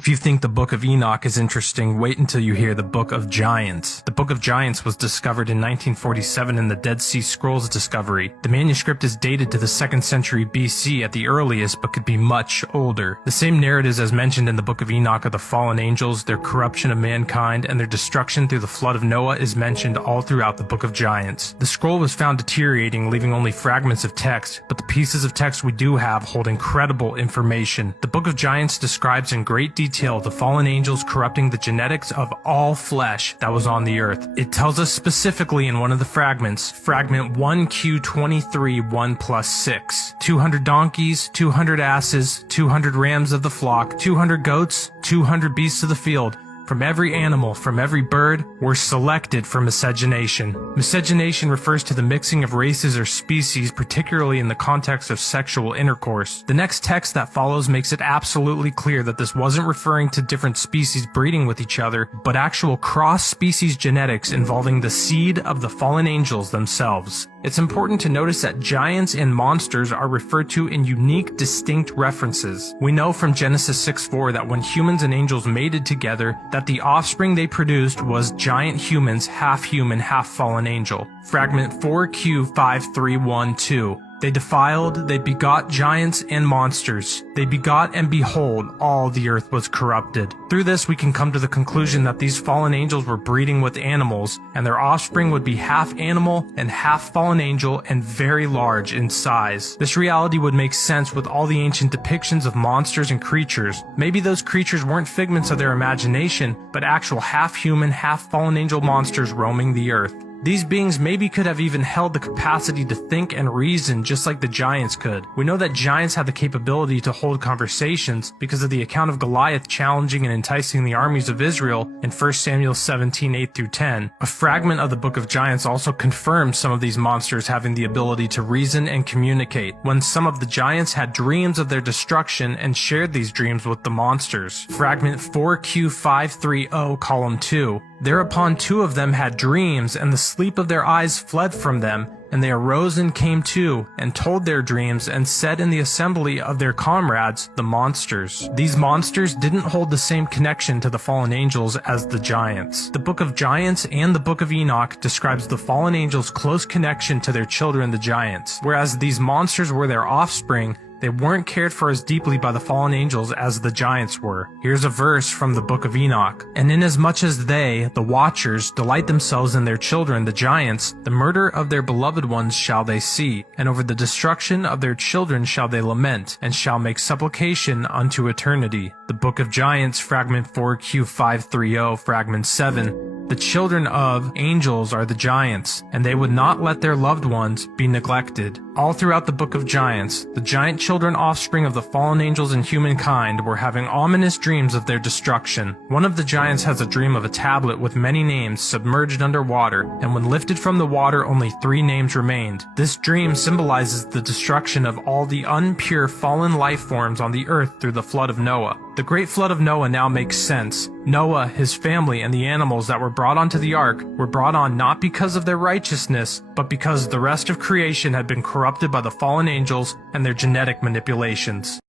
If you think the Book of Enoch is interesting, wait until you hear the Book of Giants. The Book of Giants was discovered in 1947 in the Dead Sea Scrolls discovery. The manuscript is dated to the 2nd century BC at the earliest, but could be much older. The same narratives as mentioned in the Book of Enoch of the fallen angels, their corruption of mankind, and their destruction through the flood of Noah is mentioned all throughout the Book of Giants. The scroll was found deteriorating, leaving only fragments of text, but the pieces of text we do have hold incredible information. The Book of Giants describes in great detail the fallen angels corrupting the genetics of all flesh that was on the earth. It tells us specifically in one of the fragments, fragment 1Q23 1 plus 6, 200 donkeys, 200 asses, 200 rams of the flock, 200 goats, 200 beasts of the field, from every animal, from every bird, were selected for miscegenation. Miscegenation refers to the mixing of races or species, particularly in the context of sexual intercourse. The next text that follows makes it absolutely clear that this wasn't referring to different species breeding with each other, but actual cross-species genetics involving the seed of the fallen angels themselves. It's important to notice that giants and monsters are referred to in unique, distinct references. We know from Genesis 6:4 that when humans and angels mated together, that the offspring they produced was giant humans, half human, half fallen angel. Fragment 4Q5312. They defiled, they begot giants and monsters. They begot, and behold, all the earth was corrupted. Through this, we can come to the conclusion that these fallen angels were breeding with animals, and their offspring would be half animal and half fallen angel and very large in size. This reality would make sense with all the ancient depictions of monsters and creatures. Maybe those creatures weren't figments of their imagination, but actual half-human, half-fallen angel monsters roaming the earth. These beings maybe could have even held the capacity to think and reason just like the giants could. We know that giants have the capability to hold conversations because of the account of Goliath challenging and enticing the armies of Israel in 1 Samuel 17:8-10. A fragment of the Book of Giants also confirms some of these monsters having the ability to reason and communicate, when some of the giants had dreams of their destruction and shared these dreams with the monsters. Fragment 4Q530, column 2. Thereupon 2 of them had dreams, and the sleep of their eyes fled from them, and they arose and came to, and told their dreams, and said in the assembly of their comrades, the monsters. These monsters didn't hold the same connection to the fallen angels as the giants. The Book of Giants and the Book of Enoch describes the fallen angels' close connection to their children, the giants. Whereas these monsters were their offspring, they weren't cared for as deeply by the fallen angels as the giants were. Here's a verse from the Book of Enoch. And inasmuch as they, the watchers, delight themselves in their children, the giants, the murder of their beloved ones shall they see, and over the destruction of their children shall they lament, and shall make supplication unto eternity. The Book of Giants, fragment 4Q530, fragment 7. The children of angels are the giants, and they would not let their loved ones be neglected. All throughout the Book of Giants, the giant children offspring of the fallen angels and humankind were having ominous dreams of their destruction. One of the giants has a dream of a tablet with many names submerged under water, and when lifted from the water only 3 names remained. This dream symbolizes the destruction of all the unpure fallen life forms on the earth through the flood of Noah. The great flood of Noah now makes sense. Noah, his family, and the animals that were brought onto the ark were brought on not because of their righteousness, but because the rest of creation had been corrupted by the fallen angels and their genetic manipulations.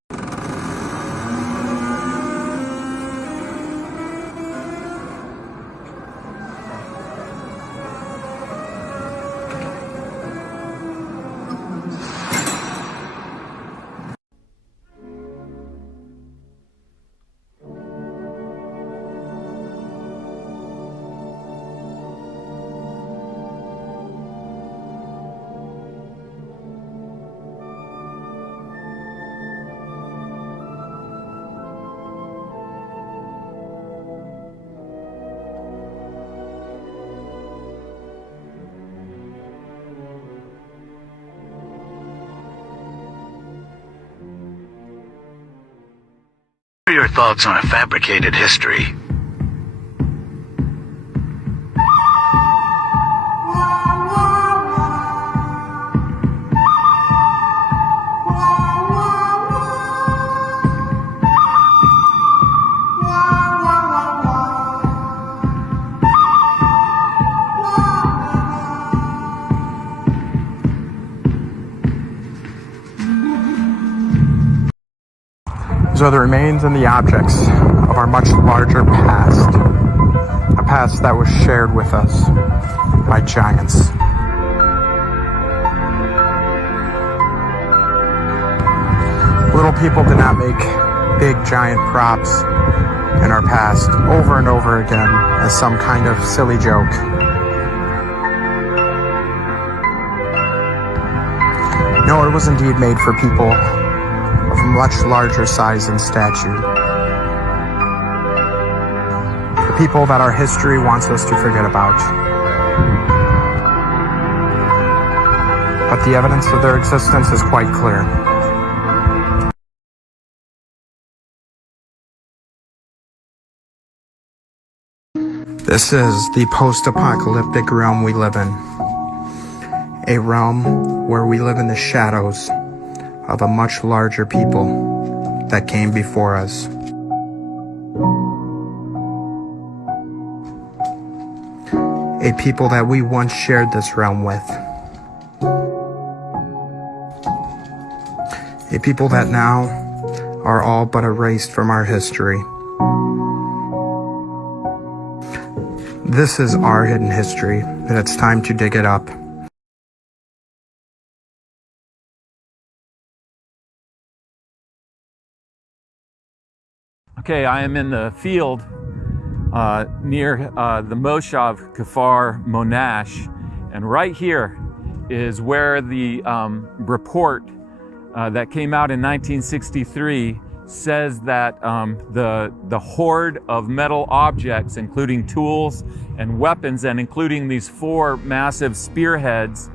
What are your thoughts on a fabricated history? These are the remains and the objects of our much larger past, a past that was shared with us by giants. Little people did not make big giant props in our past over and over again as some kind of silly joke. No, it was indeed made for people of much larger size and stature. The people that our history wants us to forget about. But the evidence of their existence is quite clear. This is the post-apocalyptic realm we live in. A realm where we live in the shadows of a much larger people that came before us. A people that we once shared this realm with. A people that now are all but erased from our history. This is our hidden history, and it's time to dig it up. Okay, I am in the field near the Moshav Kfar Monash, and right here is where the report that came out in 1963 says that the horde of metal objects, including tools and weapons, and including these 4 massive spearheads,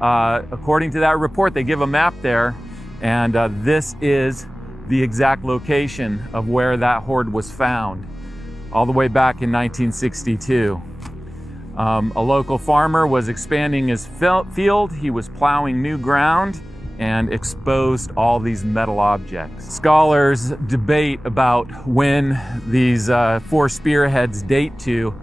according to that report, they give a map there, and this is the exact location of where that horde was found, all the way back in 1962. A local farmer was expanding his field. He was plowing new ground and exposed all these metal objects. Scholars debate about when these 4 spearheads date to.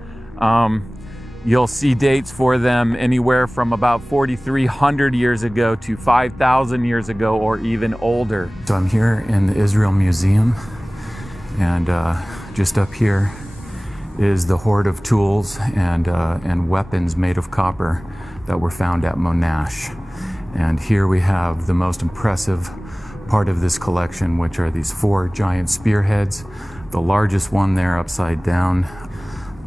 You'll see dates for them anywhere from about 4,300 years ago to 5,000 years ago, or even older. So I'm here in the Israel Museum, and just up here is the hoard of tools and weapons made of copper that were found at Monash. And here we have the most impressive part of this collection, which are these 4 giant spearheads. The largest one there upside down.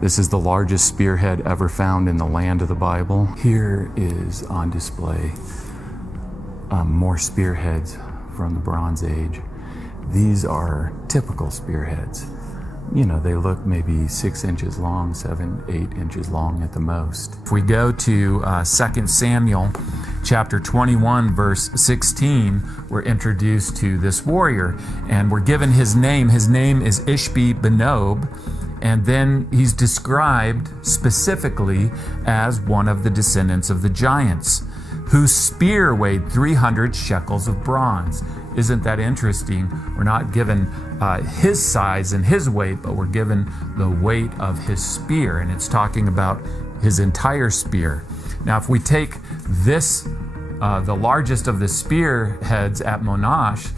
This is the largest spearhead ever found in the land of the Bible. Here is on display more spearheads from the Bronze Age. These are typical spearheads. You know, they look maybe 6 inches long, 7, 8 inches long at the most. If we go to 2 Samuel chapter 21, verse 16, we're introduced to this warrior, and we're given his name. His name is Ishbi-Benob, and then he's described specifically as one of the descendants of the giants, whose spear weighed 300 shekels of bronze. Isn't that interesting? We're not given his size and his weight, but we're given the weight of his spear, and it's talking about his entire spear. Now, if we take this, the largest of the spearheads at Monash,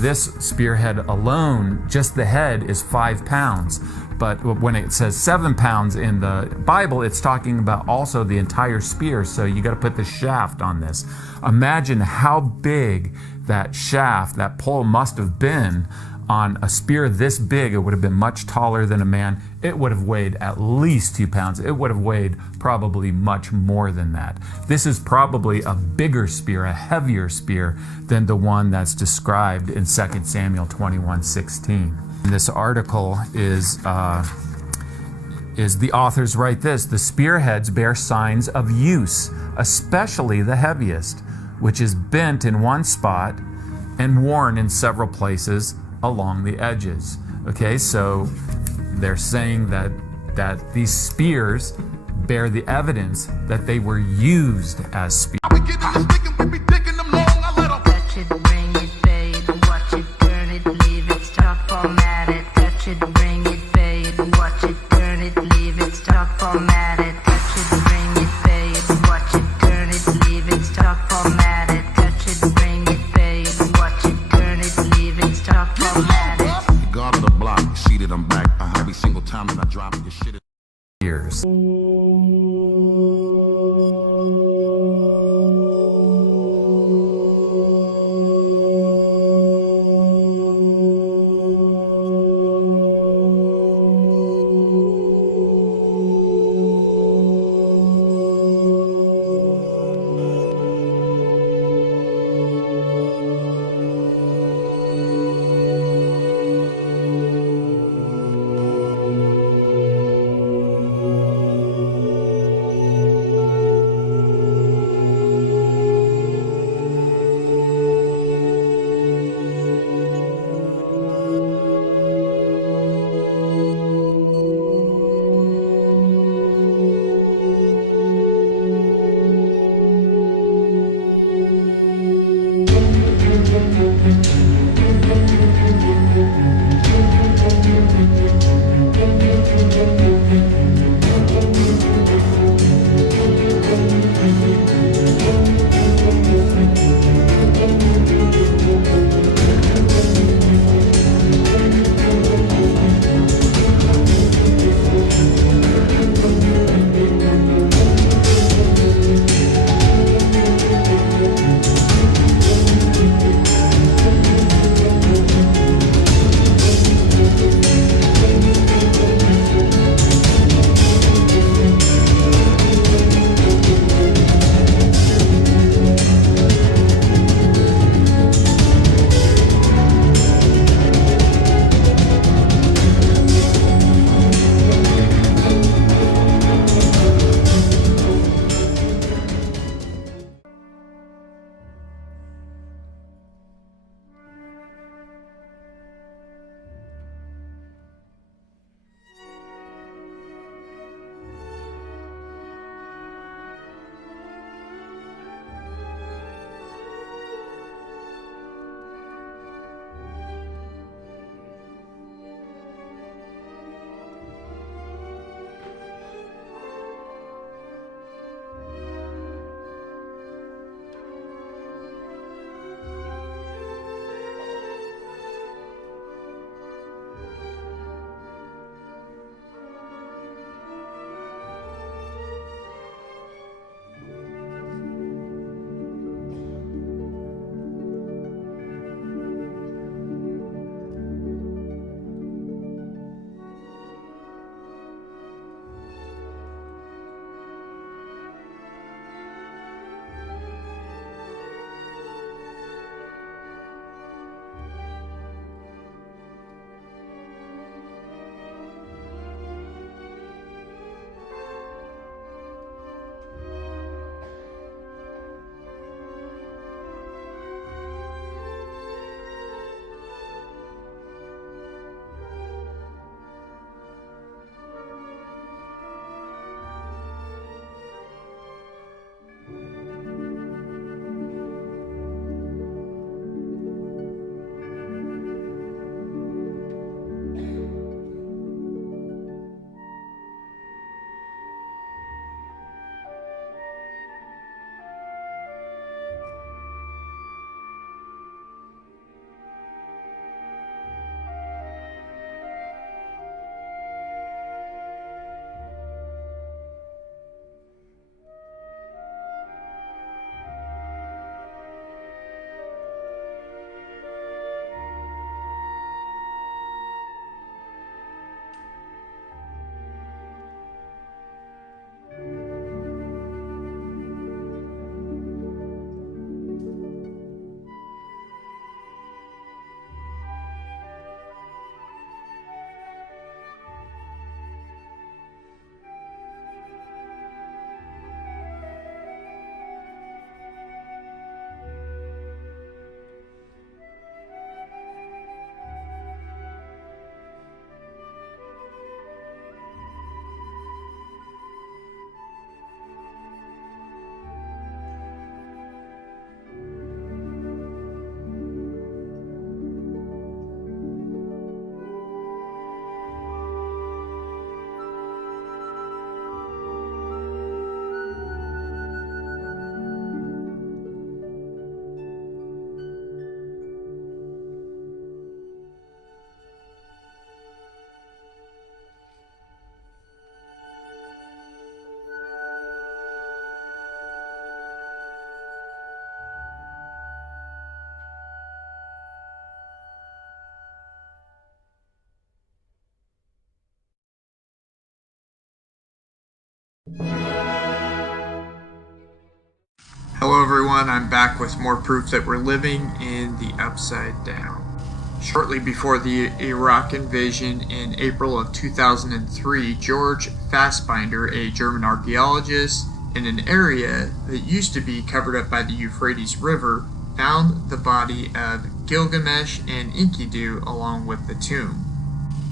this spearhead alone, just the head, is 5 pounds. But when it says 7 pounds in the Bible, it's talking about also the entire spear. So you got to put the shaft on this. Imagine how big that shaft, that pole must have been on a spear this big. It would have been much taller than a man. It would have weighed at least 2 pounds. It would have weighed probably much more than that. This is probably a bigger spear, a heavier spear than the one that's described in 2 Samuel 21:16. This article is the authors write this: the spearheads bear signs of use, especially the heaviest, which is bent in one spot and worn in several places along the edges. Okay, so they're saying that these spears bear the evidence that they were used as spears. I'm back. single time that I drop it, your shit is years. everyone, I'm back with more proof that we're living in the Upside Down. Shortly before the Iraq invasion in April of 2003, George Fassbinder, a German archaeologist in an area that used to be covered up by the Euphrates River, found the body of Gilgamesh and Enkidu along with the tomb.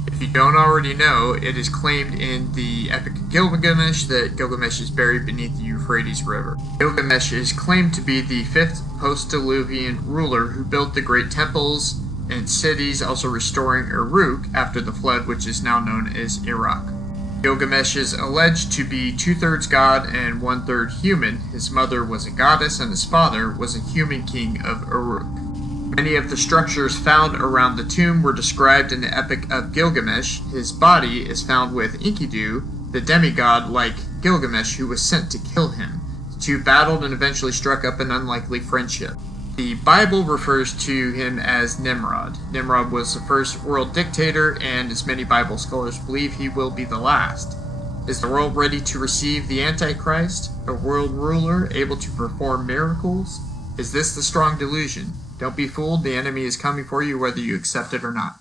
If you don't already know, it is claimed in the Epic of Gilgamesh that Gilgamesh is buried beneath the Euphrates River. Gilgamesh is claimed to be the 5th post-Diluvian ruler who built the great temples and cities, also restoring Uruk after the flood, which is now known as Iraq. Gilgamesh is alleged to be 2/3 god and 1/3 human. His mother was a goddess and his father was a human king of Uruk. Many of the structures found around the tomb were described in the Epic of Gilgamesh. His body is found with Enkidu, the demigod like Gilgamesh who was sent to kill him. The two battled and eventually struck up an unlikely friendship. The Bible refers to him as Nimrod. Nimrod was the first world dictator, and as many Bible scholars believe, he will be the last. Is the world ready to receive the Antichrist, a world ruler able to perform miracles? Is this the strong delusion? Don't be fooled, the enemy is coming for you whether you accept it or not.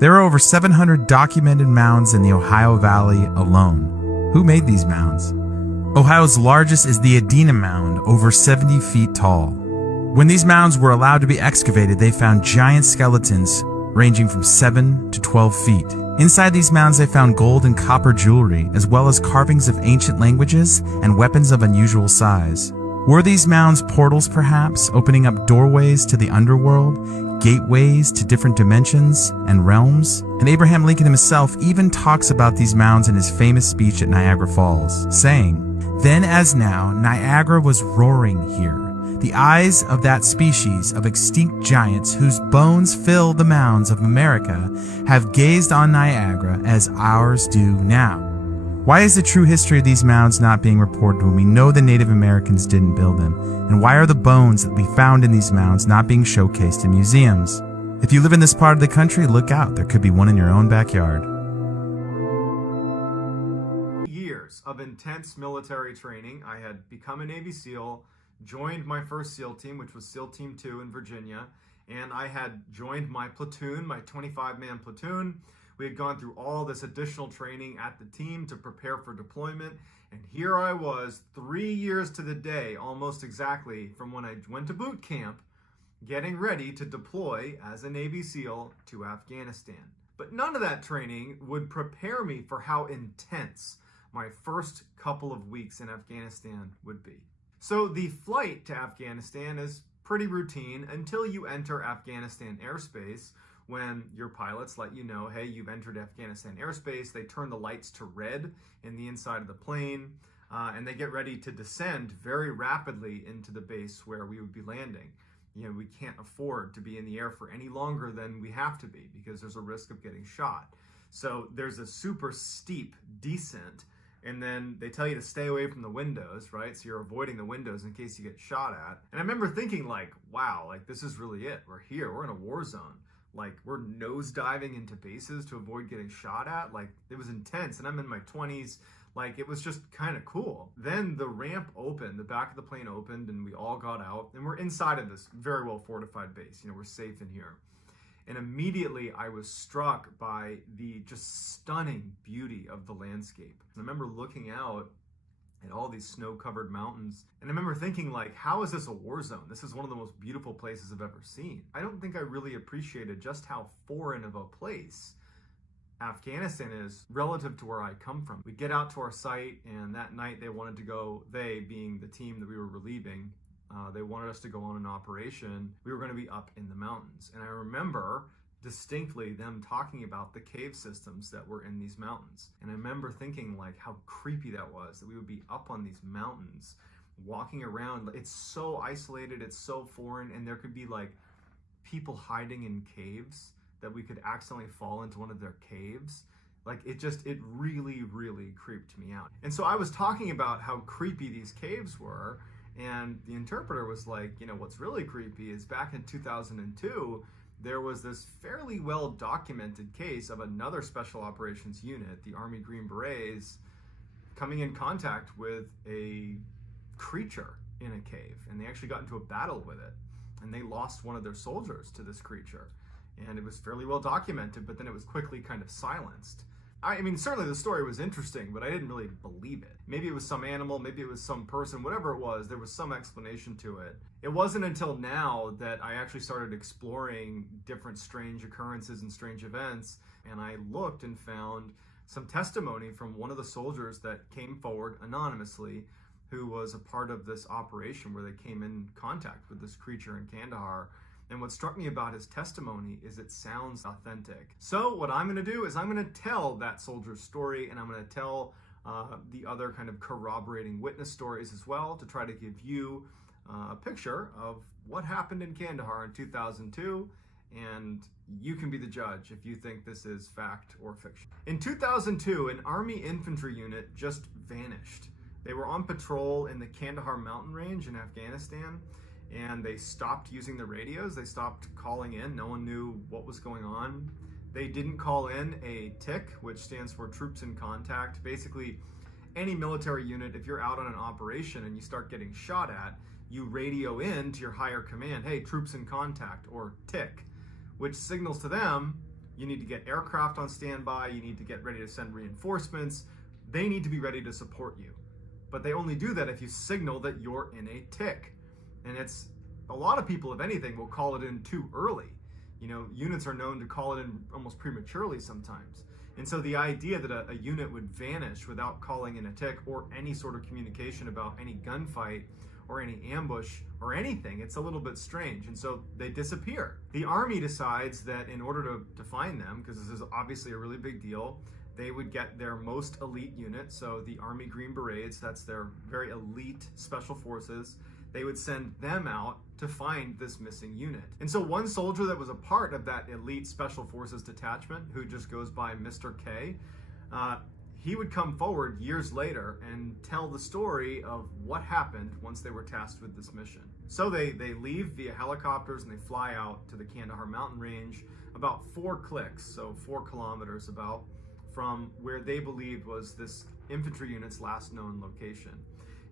There are over 700 documented mounds in the Ohio Valley alone. Who made these mounds? Ohio's largest is the Adena Mound, over 70 feet tall. When these mounds were allowed to be excavated, they found giant skeletons ranging from 7 to 12 feet. Inside these mounds, they found gold and copper jewelry, as well as carvings of ancient languages and weapons of unusual size. Were these mounds portals, perhaps, opening up doorways to the underworld, gateways to different dimensions and realms? And Abraham Lincoln himself even talks about these mounds in his famous speech at Niagara Falls, saying, "Then as now, Niagara was roaring here. The eyes of that species of extinct giants whose bones fill the mounds of America have gazed on Niagara as ours do now." Why is the true history of these mounds not being reported when we know the Native Americans didn't build them? And why are the bones that we found in these mounds not being showcased in museums? If you live in this part of the country, look out. There could be one in your own backyard. Years of intense military training. I had become a Navy SEAL, joined my first SEAL team, which was SEAL Team 2 in Virginia, and I had joined my platoon, my 25-man platoon. We had gone through all this additional training at the team to prepare for deployment, and here I was 3 years to the day, almost exactly, from when I went to boot camp, getting ready to deploy as a Navy SEAL to Afghanistan. But none of that training would prepare me for how intense my first couple of weeks in Afghanistan would be. So the flight to Afghanistan is pretty routine until you enter Afghanistan airspace, when your pilots let you know, hey, you've entered Afghanistan airspace. They turn the lights to red in the inside of the plane, and they get ready to descend very rapidly into the base where we would be landing. You know, we can't afford to be in the air for any longer than we have to be because there's a risk of getting shot. So there's a super steep descent, and then they tell you to stay away from the windows, right? So you're avoiding the windows in case you get shot at. And I remember thinking like, wow, like this is really it. We're here, we're in a war zone. Like we're nose diving into bases to avoid getting shot at. Like it was intense, and I'm in my 20s. Like it was just kind of cool. Then the ramp opened, the back of the plane opened, and we all got out, and we're inside of this very well fortified base. You know, we're safe in here. And immediately I was struck by the just stunning beauty of the landscape. I remember looking out at all these snow-covered mountains. And I remember thinking like, how is this a war zone? This is one of the most beautiful places I've ever seen. I don't think I really appreciated just how foreign of a place Afghanistan is relative to where I come from. We get out to our site, and that night they wanted to go, they being the team that we were relieving, they wanted us to go on an operation. We were going to be up in the mountains. And I remember distinctly them talking about the cave systems that were in these mountains. And I remember thinking like how creepy that was, that we would be up on these mountains, walking around. It's so isolated, it's so foreign, and there could be like people hiding in caves that we could accidentally fall into one of their caves. Like it really, really creeped me out. And so I was talking about how creepy these caves were, and the interpreter was like, you know, what's really creepy is back in 2002, there was this fairly well documented case of another special operations unit, the Army Green Berets, coming in contact with a creature in a cave, and they actually got into a battle with it, and they lost one of their soldiers to this creature. And it was fairly well documented, but then it was quickly kind of silenced. I mean, certainly the story was interesting, but I didn't really believe it. Maybe it was some animal, maybe it was some person, whatever it was, there was some explanation to it. It wasn't until now that I actually started exploring different strange occurrences and strange events, and I looked and found some testimony from one of the soldiers that came forward anonymously, who was a part of this operation where they came in contact with this creature in Kandahar. And what struck me about his testimony is it sounds authentic. So what I'm gonna do is I'm gonna tell that soldier's story, and I'm gonna tell the other kind of corroborating witness stories as well, to try to give you a picture of what happened in Kandahar in 2002, and you can be the judge if you think this is fact or fiction. In 2002, an Army infantry unit just vanished. They were on patrol in the Kandahar mountain range in Afghanistan, and they stopped using the radios. They stopped calling in. No one knew what was going on. They didn't call in a TIC, which stands for Troops in Contact. Basically, any military unit, if you're out on an operation and you start getting shot at, you radio in to your higher command, hey, troops in contact, or TIC, which signals to them, you need to get aircraft on standby, you need to get ready to send reinforcements, they need to be ready to support you. But they only do that if you signal that you're in a TIC. And it's, a lot of people, if anything, will call it in too early. You know, units are known to call it in almost prematurely sometimes. And so the idea that a unit would vanish without calling in a TIC or any sort of communication about any gunfight or any ambush or anything, it's a little bit strange. And so they disappear. The Army decides that in order to find them, because this is obviously a really big deal, they would get their most elite unit, so the Army Green Berets, that's their very elite special forces, they would send them out to find this missing unit. And so one soldier that was a part of that elite special forces detachment, who just goes by Mr. K, he would come forward years later and tell the story of what happened once they were tasked with this mission. So they leave via helicopters and they fly out to the Kandahar mountain range, about 4 clicks, so 4 kilometers about, from where they believed was this infantry unit's last known location.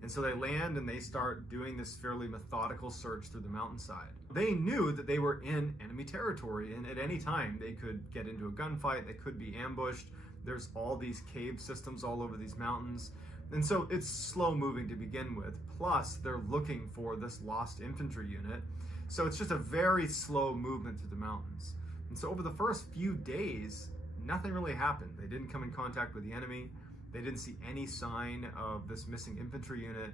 And so they land and they start doing this fairly methodical search through the mountainside. They knew that they were in enemy territory, and at any time they could get into a gunfight, they could be ambushed. There's all these cave systems all over these mountains. And so it's slow moving to begin with. Plus they're looking for this lost infantry unit. So it's just a very slow movement through the mountains. And so over the first few days, nothing really happened. They didn't come in contact with the enemy. They didn't see any sign of this missing infantry unit.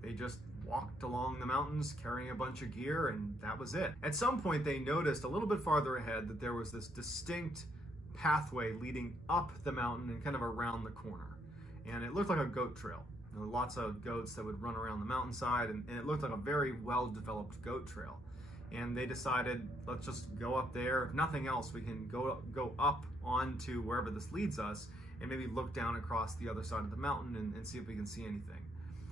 They just walked along the mountains carrying a bunch of gear, and that was it. At some point, they noticed a little bit farther ahead that there was this distinct pathway leading up the mountain and kind of around the corner. And it looked like a goat trail. There were lots of goats that would run around the mountainside, and it looked like a very well-developed goat trail. And they decided, let's just go up there. If nothing else, we can go up onto wherever this leads us and maybe look down across the other side of the mountain and see if we can see anything.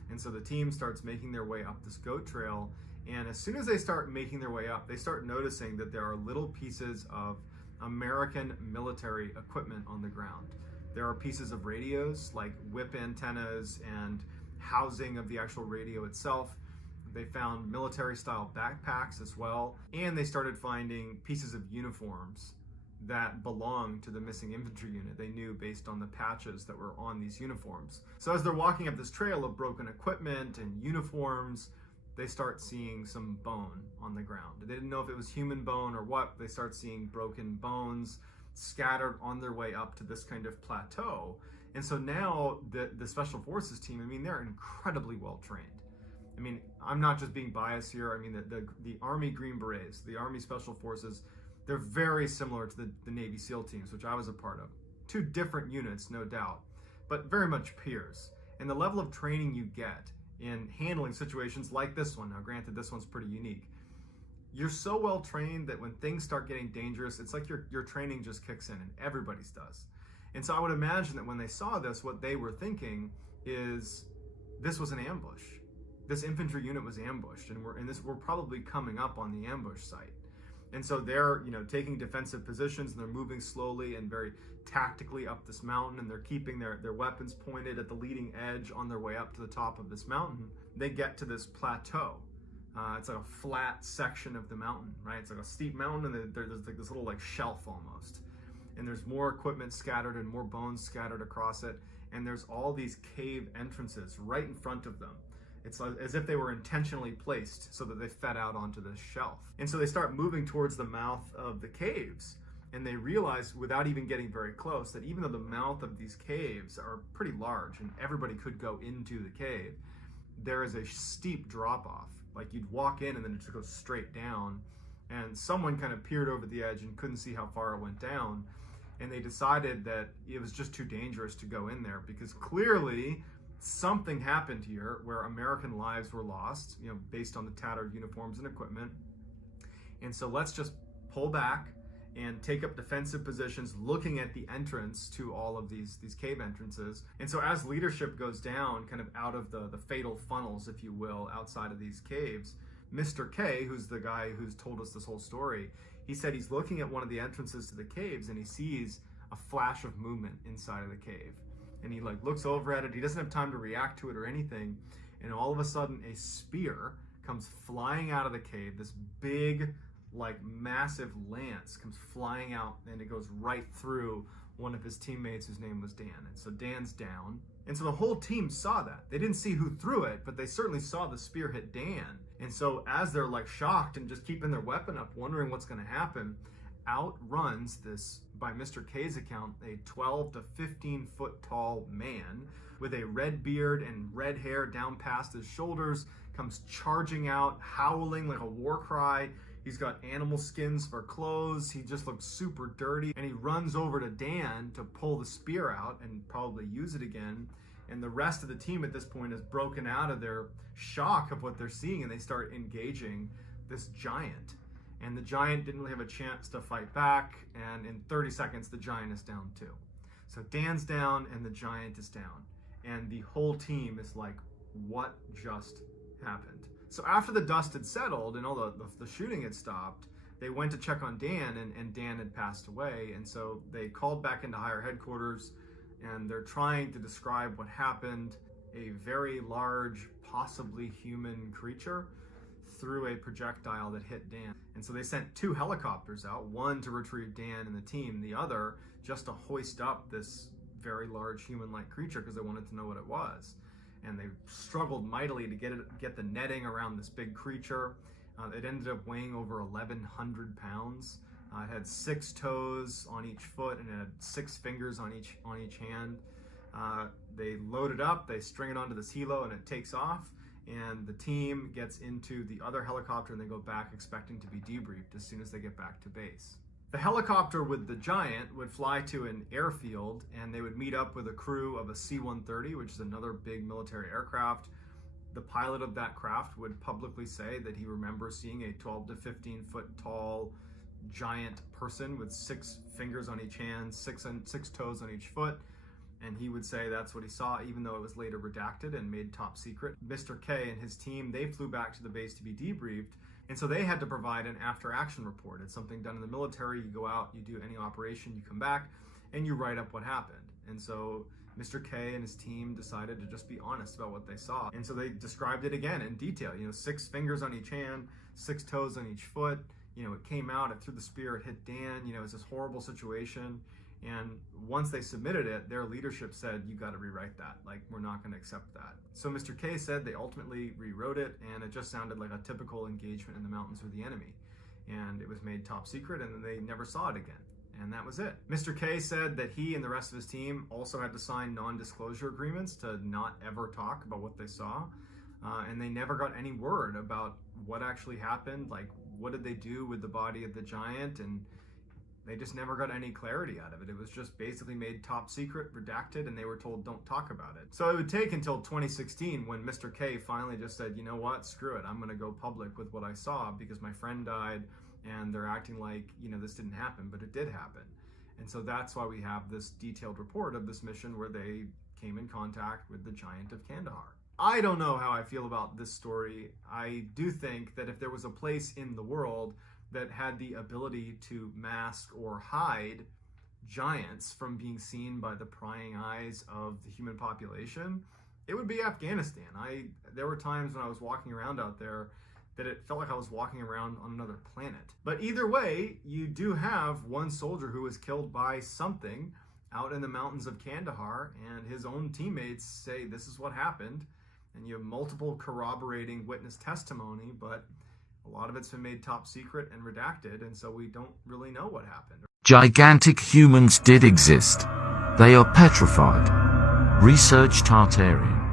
And so the team starts making their way up this goat trail, and as soon as they start making their way up, they start noticing that there are little pieces of American military equipment on the ground. There are pieces of radios, like whip antennas and housing of the actual radio itself. They found military-style backpacks as well, and they started finding pieces of uniforms that belonged to the missing infantry unit. They knew based on the patches that were on these uniforms. So as they're walking up this trail of broken equipment and uniforms, they start seeing some bone on the ground. They didn't know if it was human bone or what. They start seeing broken bones, scattered on their way up to this kind of plateau. And so now the Special Forces team, I mean, they're incredibly well trained. I mean, I'm not just being biased here. I mean, the Army Green Berets, the Army Special Forces, they're very similar to the Navy SEAL teams, which I was a part of. Two different units, no doubt, but very much peers. And the level of training you get in handling situations like this one, now granted this one's pretty unique, you're so well trained that when things start getting dangerous, it's like your training just kicks in, and everybody's does. And so I would imagine that when they saw this, what they were thinking is this was an ambush. This infantry unit was ambushed, and we're probably coming up on the ambush site. And so they're, taking defensive positions, and they're moving slowly and very tactically up this mountain, and they're keeping their weapons pointed at the leading edge on their way up to the top of this mountain. They get to this plateau. It's like a flat section of the mountain, right? It's like a steep mountain, and there's like this little like shelf almost. And there's more equipment scattered and more bones scattered across it. And there's all these cave entrances right in front of them. It's as if they were intentionally placed so that they fed out onto this shelf. And so they start moving towards the mouth of the caves. And they realize, without even getting very close, that even though the mouth of these caves are pretty large and everybody could go into the cave, there is a steep drop off. Like you'd walk in and then it just goes straight down. And someone kind of peered over the edge and couldn't see how far it went down. And they decided that it was just too dangerous to go in there, because clearly something happened here where American lives were lost, based on the tattered uniforms and equipment. And so let's just pull back and take up defensive positions looking at the entrance to all of these cave entrances. And so as leadership goes down kind of out of the fatal funnels, if you will, outside of these caves, Mr. K, who's the guy who's told us this whole story, he said he's looking at one of the entrances to the caves and he sees a flash of movement inside of the cave. And he looks over at it. He doesn't have time to react to it or anything. And all of a sudden a spear comes flying out of the cave. This big, massive lance comes flying out, and it goes right through one of his teammates whose name was Dan. And so Dan's down. And so the whole team saw that. They didn't see who threw it, but they certainly saw the spear hit Dan. And so as they're shocked and just keeping their weapon up, wondering what's going to happen, out runs this, by Mr. K's account, a 12 to 15 foot tall man with a red beard and red hair down past his shoulders, comes charging out, howling like a war cry. He's got animal skins for clothes. He just looks super dirty. And he runs over to Dan to pull the spear out and probably use it again. And the rest of the team at this point is broken out of their shock of what they're seeing, and they start engaging this giant. And the giant didn't really have a chance to fight back, and in 30 seconds the giant is down too. So Dan's down and the giant is down. And the whole team is like, what just happened? So after the dust had settled and all the shooting had stopped, they went to check on Dan, and Dan had passed away. And so they called back into higher headquarters, and they're trying to describe what happened. A very large, possibly human creature threw a projectile that hit Dan. And so they sent 2 helicopters out, one to retrieve Dan and the team, the other just to hoist up this very large human-like creature because they wanted to know what it was. And they struggled mightily to get the netting around this big creature. It ended up weighing over 1,100 pounds. It had 6 toes on each foot, and it had 6 fingers on each hand. They load it up, they string it onto this helo, and it takes off. And the team gets into the other helicopter, and they go back expecting to be debriefed as soon as they get back to base. The helicopter with the giant would fly to an airfield, and they would meet up with a crew of a C-130, which is another big military aircraft. The pilot of that craft would publicly say that he remembers seeing a 12 to 15 foot tall giant person with 6 fingers on each hand, 6 toes on each foot. And he would say that's what he saw, even though it was later redacted and made top secret. Mr. K and his team, they flew back to the base to be debriefed. And so they had to provide an after-action report. It's something done in the military. You go out, you do any operation, you come back, and you write up what happened. And so Mr. K and his team decided to just be honest about what they saw. And so they described it again in detail. 6 fingers on each hand, 6 toes on each foot. It came out, it threw the spear, it hit Dan. It was this horrible situation. And once they submitted it, their leadership said, you got to rewrite that. We're not going to accept that. So Mr. K said they ultimately rewrote it, and it just sounded like a typical engagement in the mountains with the enemy. And it was made top secret, and then they never saw it again. And that was it. Mr. K said that he and the rest of his team also had to sign non-disclosure agreements to not ever talk about what they saw. And they never got any word about what actually happened, like what did they do with the body of the giant, and they just never got any clarity out of it. It was just basically made top secret, redacted, and they were told don't talk about it. So it would take until 2016 when Mr. K finally just said, you know what, screw it, I'm gonna go public with what I saw because my friend died and they're acting like, you know, this didn't happen, but it did happen. And so that's why we have this detailed report of this mission where they came in contact with the giant of Kandahar. I don't know how I feel about this story. I do think that if there was a place in the world that had the ability to mask or hide giants from being seen by the prying eyes of the human population, it would be Afghanistan. There were times when I was walking around out there that it felt like I was walking around on another planet. But either way, you do have one soldier who was killed by something out in the mountains of Kandahar, and his own teammates say this is what happened, and you have multiple corroborating witness testimony, but a lot of it's been made top secret and redacted, and so we don't really know what happened. Gigantic humans did exist. They are petrified. Research Tartarian.